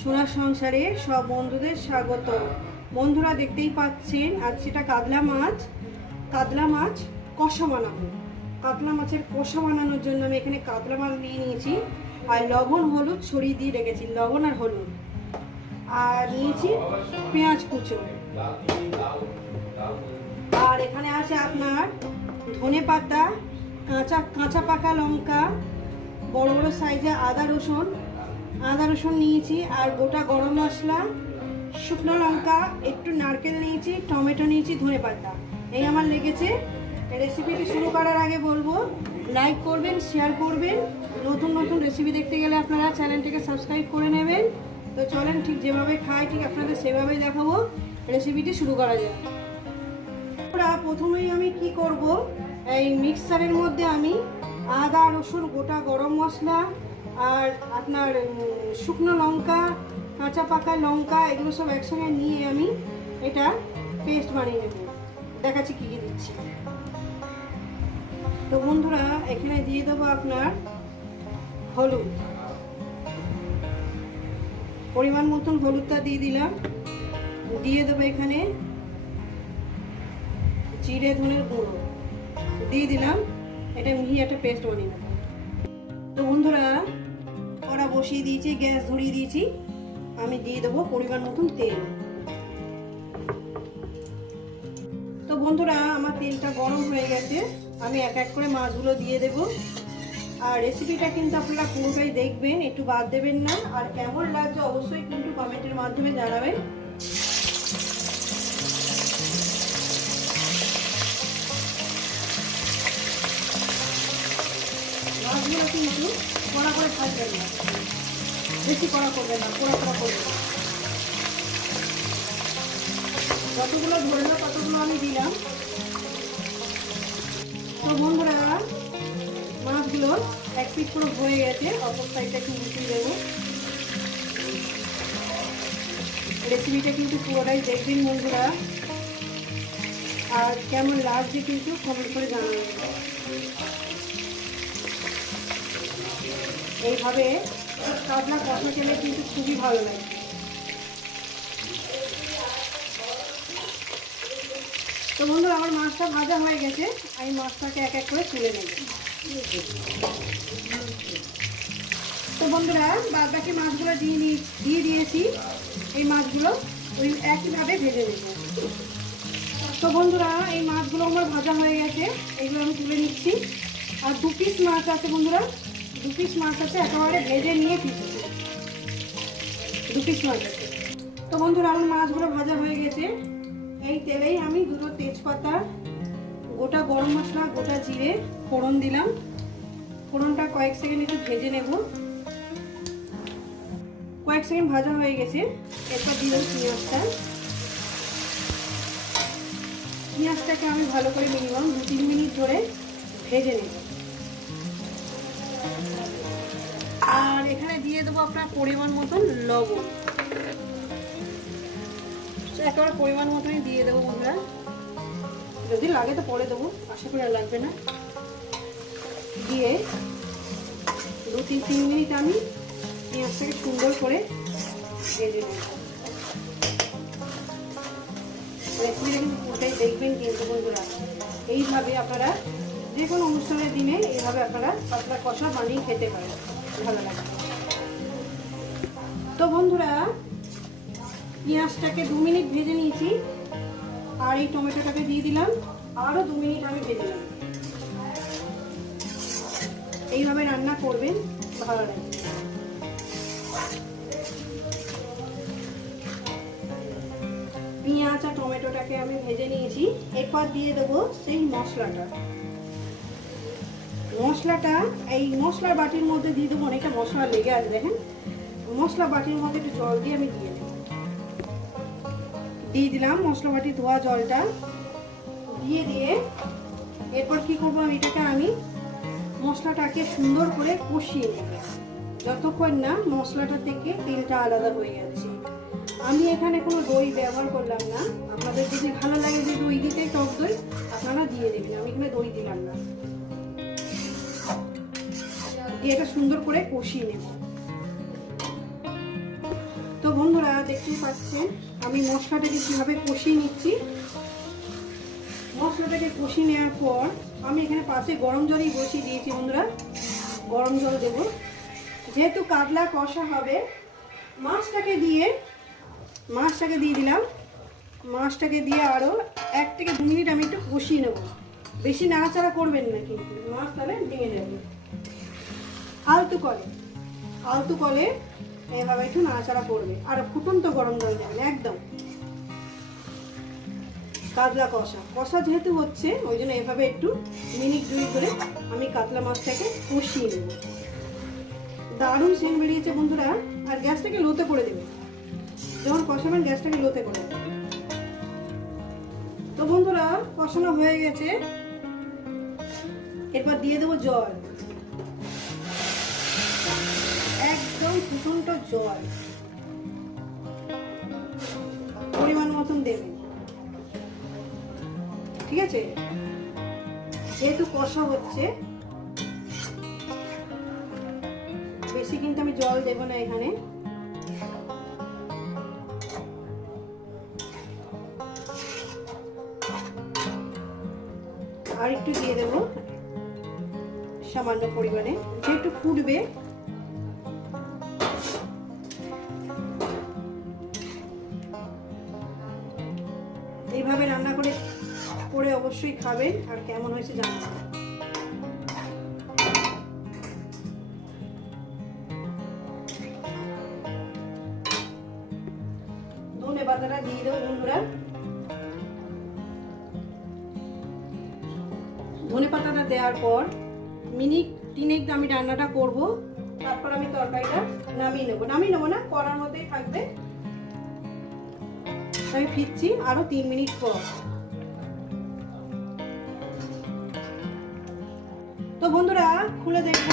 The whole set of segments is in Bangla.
সোনার সংসারে সব বন্ধুদের স্বাগত। বন্ধুরা দেখতেই পাচ্ছেন আজ সেটা কাতলা মাছ। কাতলা মাছ কষা বানাবো। কাতলা মাছের কষা বানানোর জন্য আমি এখানে কাতলা মাছ নিয়ে নিয়েছি। আর লবণ, হলুদ ছড়িয়ে দিয়ে রেখেছি, লবণ আর হলুদ। আর নিয়েছি পেঁয়াজ কুচো। আর এখানে আছে আপনার ধনে পাতা, কাঁচা কাঁচা পাকা লঙ্কা, বড় বড় সাইজে আদা রসুন আদা রসুন নিয়েছি আর গোটা গরম মশলা, শুকনো লঙ্কা, একটু নারকেল নিয়েছি, টমেটো নিয়েছি, ধনে পাতা। এই আমার লেগেছে। রেসিপিটি শুরু করার আগে বলব লাইক করবেন শেয়ার করবেন। নতুন নতুন রেসিপি দেখতে গেলে আপনারা চ্যানেলটিকে সাবস্ক্রাইব করে নেবেন। তো চলেন ঠিক যেভাবে খাই, ঠিক আপনাদের সেভাবেই দেখাবো। রেসিপিটি শুরু করা যায় আমরা প্রথমেই আমি কি করব, এই মিক্সারের মধ্যে আমি আদা, রসুন, গোটা গরম মশলা আর আপনার শুকনো লঙ্কা, কাঁচা পাকা লঙ্কা, এগুলো সব একসঙ্গে নিয়ে আমি এটা পেস্ট বানিয়ে নেব। দেখাচ্ছি কী কী দিচ্ছি। তো বন্ধুরা, এখানে দিয়ে দেবো আপনার হলুদ। পরিমাণ মতন হলুদটা দিয়ে দিলাম। দিয়ে দেবো এখানে জিরে, ধনের গুঁড়ো। দিয়ে দিলাম। এটা মিহি একটা পেস্ট বানিয়ে নেব। বসিয়ে দিয়েছি, গ্যাস ধরিয়ে দিয়েছি। আমি দিয়ে দেবো পরিমাণ মতন তেল। তো বন্ধুরা, আমার তেলটা গরম হয়ে গেছে। আমি এক এক করে মাছগুলো দিয়ে দেব। আর রেসিপিটা কিন্তু আপনারা পুরোটাই দেখবেন, একটু বাদ দেবেন না। আর কেমন লাগছে অবশ্যই কিন্তু কমেন্টের মাধ্যমে জানাবেন। মাছগুলো কিন্তু কড়া করে ভাজবেন না। বেশি কড়া করবেন না কড়া কড়া করবেন না। যতগুলো ধরলো ততগুলো আমি দিলাম। তো বন্ধুরা, মাছগুলো এক পিস পুরো হয়ে গেছে। অপর সাইডটা একটু উঠিয়ে দেবো। রেসিপিটা কিন্তু পুরোটাই দেখবেন বন্ধুরা। আর কেমন লাগছে কিন্তু কমেন্ট করে জানাবেন। এইভাবে কাতলা কষা খেলে কিন্তু খুবই ভালো লাগে। তো বন্ধু, আমার মাছটা ভাজা হয়ে গেছে। আমি মাছটাকে এক এক করে তুলে নেব। তো বন্ধুরা বাদ বাকি মাছগুলো দিয়ে নিয়ে দিয়ে দিয়েছি। এই মাছগুলো ওই একইভাবে ভেজে নেব। তো বন্ধুরা, এই মাছগুলো আমার ভাজা হয়ে গেছে। এইগুলো আমি তুলে নিচ্ছি। আর দু পিস মাছ আছে বন্ধুরা। দু মাছ আছে, একেবারে ভেজে নিয়ে পিসি দু মাছ আছে। তো বন্ধুরা, আমার মাছগুলো ভাজা হয়ে গেছে। এই তেলেই আমি দুটো তেজপাতা, গোটা গরম মশলা, গোটা জিরে, ফোড়ন দিলাম। ফোড়নটা কয়েক সেকেন্ড একটু ভেজে নেব। কয়েক সেকেন্ড ভাজা হয়ে গেছে। এরপর দিলাম পেঁয়াজটা। পেঁয়াজটাকে আমি ভালো করে মিনিমাম দু তিন মিনিট ধরে ভেজে নেব। আর এখানে দিয়ে দেবো আপনার পরিমাণ মতন লবণ। একেবারে পরিমাণ মতনই দিয়ে দেবো বন্ধুরা। যদি লাগে তো পরে দেবো, আশা করি লাগবে না। দিয়ে দু তিন তিন মিনিট আমি পেঁয়াজটাকে সুন্দর করে ভেজে নেব। রেসিপিটা কিন্তু পুরোটাই দেখবেন কিন্তু বন্ধুরা। এইভাবে আপনারা যে কোনো অনুষ্ঠানের দিনে এইভাবে আপনারা পাতলা কষা বানিয়ে খেতে পারেন। ভালো লাগে। তো বন্ধুরা, পেঁয়াজটাকে দু মিনিট ভেজে নিয়েছি, আর এই টমেটোটাকে দিয়ে দিলাম, আরও দু মিনিট আমি ভেজে নেব। এইভাবে রান্না করবেন, ভালো লাগে। পেঁয়াজ আর টমেটোটাকে আমি ভেজে নিয়েছি, এরপর দিয়ে দেবো সেই মশলাটা। মশলাটা, এই মশলার বাটির মধ্যে দিয়ে দেবো অনেকটা মশলা লেগে আছে, দেখেন। মশলা বাটির মধ্যে একটু জল দিয়ে আমি দিয়ে দেবো। দিয়ে দিলাম মশলা বাটি ধোয়া জলটা। দিয়ে দিয়ে এরপর কি করব আমি, এটাকে আমি মশলাটাকে সুন্দর করে কষিয়ে নেব। যতক্ষণ না মশলাটা থেকে তেলটা আলাদা হয়ে যাচ্ছে। আমি এখানে কোনো দই ব্যবহার করলাম না। আপনাদের যদি ভালো লাগে যে দই দিতে, টক দই, আপনারা দিয়ে দেবেন। আমি এখানে দই দিলাম না। দিয়ে এটা সুন্দর করে কষিয়ে নেব। তো বন্ধুরা দেখতেই পাচ্ছেন, আমি মশলাটাকে কীভাবে কষিয়ে নিচ্ছি। মশলাটাকে কষিয়ে নেওয়ার পর আমি এখানে পাশে গরম জলই বসিয়ে দিয়েছি বন্ধুরা। গরম জল দেবো। যেহেতু কাতলা কষা হবে, মাছটাকে দিয়ে মাছটাকে দিয়ে দিলাম। মাছটাকে দিয়ে আরও এক থেকে দু মিনিট আমি একটু কষিয়ে নেব। বেশি নাড়াচাড়া করবেন না কিন্তু, মাছ তাহলে ভেঙে যাবে। আলতু কলে আলতু কলে এভাবে একটু নাড়াচাড়া করবে। আর ফুটন্ত গরম জল দেবেন, একদম। কাতলা কষা। কষা যেহেতু হচ্ছে, ওই জন্য এভাবে একটু মিনিট দুই করে আমি কাতলা মাছটাকে কষিয়ে নেব। দারুণ সেন বেরিয়েছে বন্ধুরা। আর গ্যাসটাকে লোতে করে দেবে। যখন কষাবেন, গ্যাসটাকে লোতে করে তো বন্ধুরা, কষানো হয়ে গেছে। এরপর দিয়ে দেবো জল। একদম জল। পরিমাণ মতন দেবেন ঠিক আছে? যেহেতু কষা হচ্ছে, বেশি কিন্তু আমি জল দেবো না এখানে। আর একটু দিয়ে দেবো সামান্য পরিমাণে। যেহেতু ফুটবে এইভাবে রান্না করে করে অবশ্যই খাবেন, আর কেমন হয়েছে জানাবেন ধনে পাতাটা দিয়ে ধনে পাতাটা দেওয়ার পর মিনিট তিনেক আমি রান্নাটা করব, তারপর আমি তরকারিটা নামিয়ে নেব। নামিয়ে নেব না করার মধ্যেই থাকবে। আমি ফিরছি, আরও তিন মিনিট পর। তো বন্ধুরা, খুলে দেখব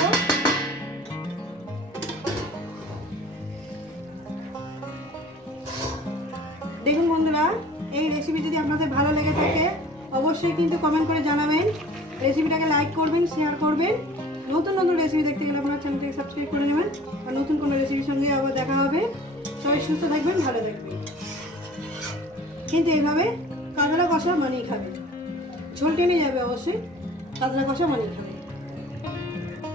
দেখুন বন্ধুরা, এই রেসিপি যদি আপনাদের ভালো লেগে থাকে, অবশ্যই কিন্তু কমেন্ট করে জানাবেন। রেসিপিটাকে লাইক করবেন শেয়ার করবেন। নতুন নতুন রেসিপি দেখতে গেলে আপনার চ্যানেলটাকে সাবস্ক্রাইব করে নেবেন। আর নতুন কোনো রেসিপির সঙ্গে আবার দেখা হবে। সবাই সুস্থ থাকবেন, ভালো থাকবেন। কিন্তু এইভাবে কাতলা কষা মানিয়ে খাবে। ঝোল টেনে যাবে অবশ্যই কাতলা কষা মানিয়ে খাবে।